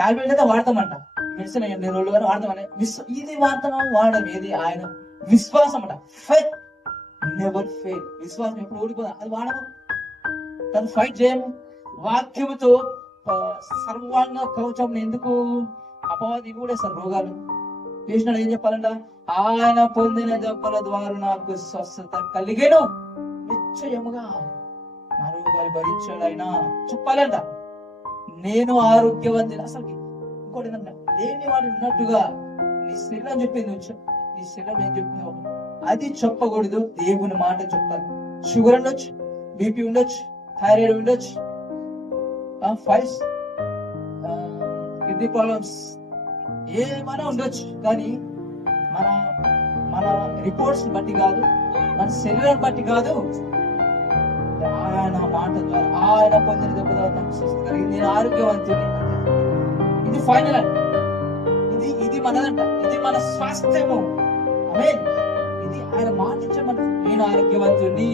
Tablet అయితే వాడతామంట, medicine 2 రోజులు కానీ వాడతామని ఇది వాడడం ఏది? ఆయన విశ్వాసం అంట. Faith never fail. విశ్వాసం ఎప్పుడు ఓడిపోదా, అది వాడము. దాన్ని ఫైట్ చేయము. వాక్యముతో సర్వాంగ కవచం. ఎందుకు? అపవాది కూడా సార్ రోగాలు చేసినాడు. ఏం చెప్పాలంట? ఆయన పొందిన దెబ్బల ద్వారా నాకు స్వస్థత కలిగేను నిశ్చయముగా. నా రోగాలు భరించాడు ఆయన చెప్పాలంట. నేను ఆరోగ్యవంతుని. అసలు ఇంకోటి ఏంటంటే, లేని వాడు ఉన్నట్టుగా నీ శరీరం చెప్పింది, నీ శరీరం ఏం చెప్తున్నావు అది చెప్పకూడదు, దేవుని మాట చెప్పాలి. షుగర్ ఉండొచ్చు, బీపీ ఉండొచ్చు, థైరాయిడ్ ఉండొచ్చు, ఫైల్స్, కిడ్నీ ప్రాబ్లమ్స్ ఏమైనా ఉండొచ్చు. కానీ మన మన రిపోర్ట్స్ బట్టి కాదు, మన శరీరాన్ని బట్టి కాదు, ఆయన మాట ద్వారా, ఆయన పొందిన దెబ్బ ద్వారా నాకు స్వస్థత కలిగింది, నేను ఆరోగ్యవంతుని. ఇది ఫైనల్ అంట. ఇది మనదంట, ఇది మన స్వాస్థ్యము. ఆమేన్. ఇది ఆయన మాట ఇచ్చాడు, నేను ఆరోగ్యవంతుని.